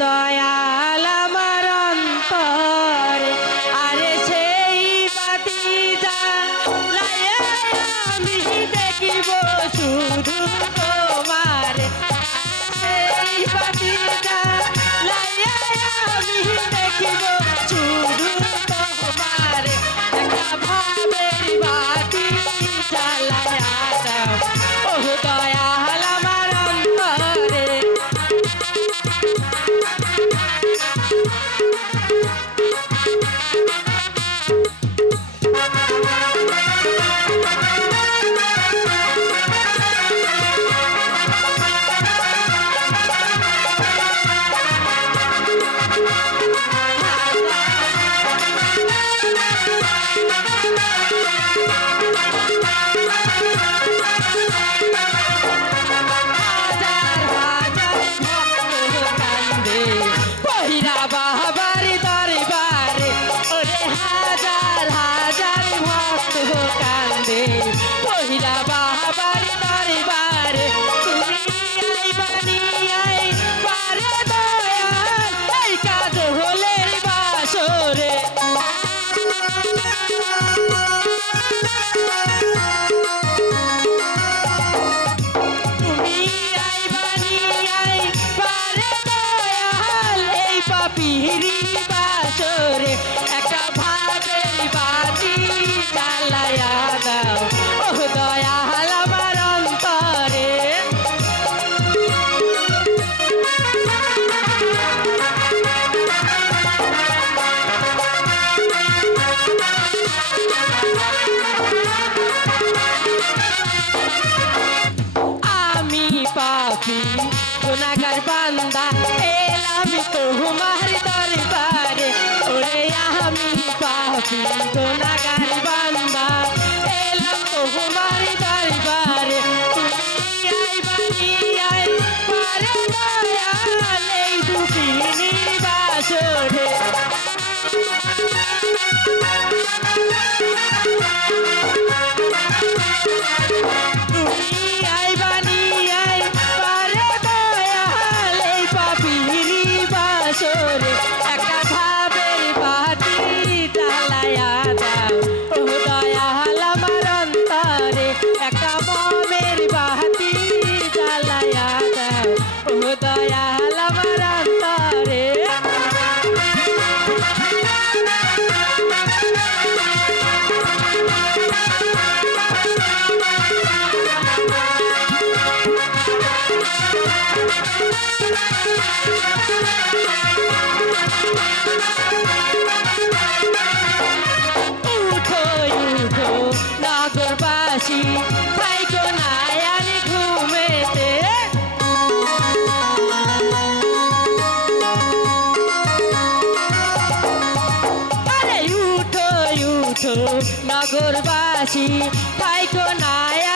দয়াল আমার অন্তর আরে সেই বাতি আমি দেখিব শুধু তোমার। সেই বাতি আমি দেখিব কান্দে পহিরা বাবার দরবারে, তুমি হলে বাসরে। তুমি আই বানি আই পারে দয়াল এই পাপিরি বাসরে। একটা ভাবের বাতি জ্বালায়া দাও। ও দয়াল আমার অন্তরে। আমি পাপি গুনাগার বান্দা, এলাম তোমার দরবারে। ওরে, আমি পাপি গুনাগার বান্দা। নাগরবাসী থাইকো নায়ান ঘুমেতে আরে উঠো উঠো নগরবাসী থাইকো নায়ার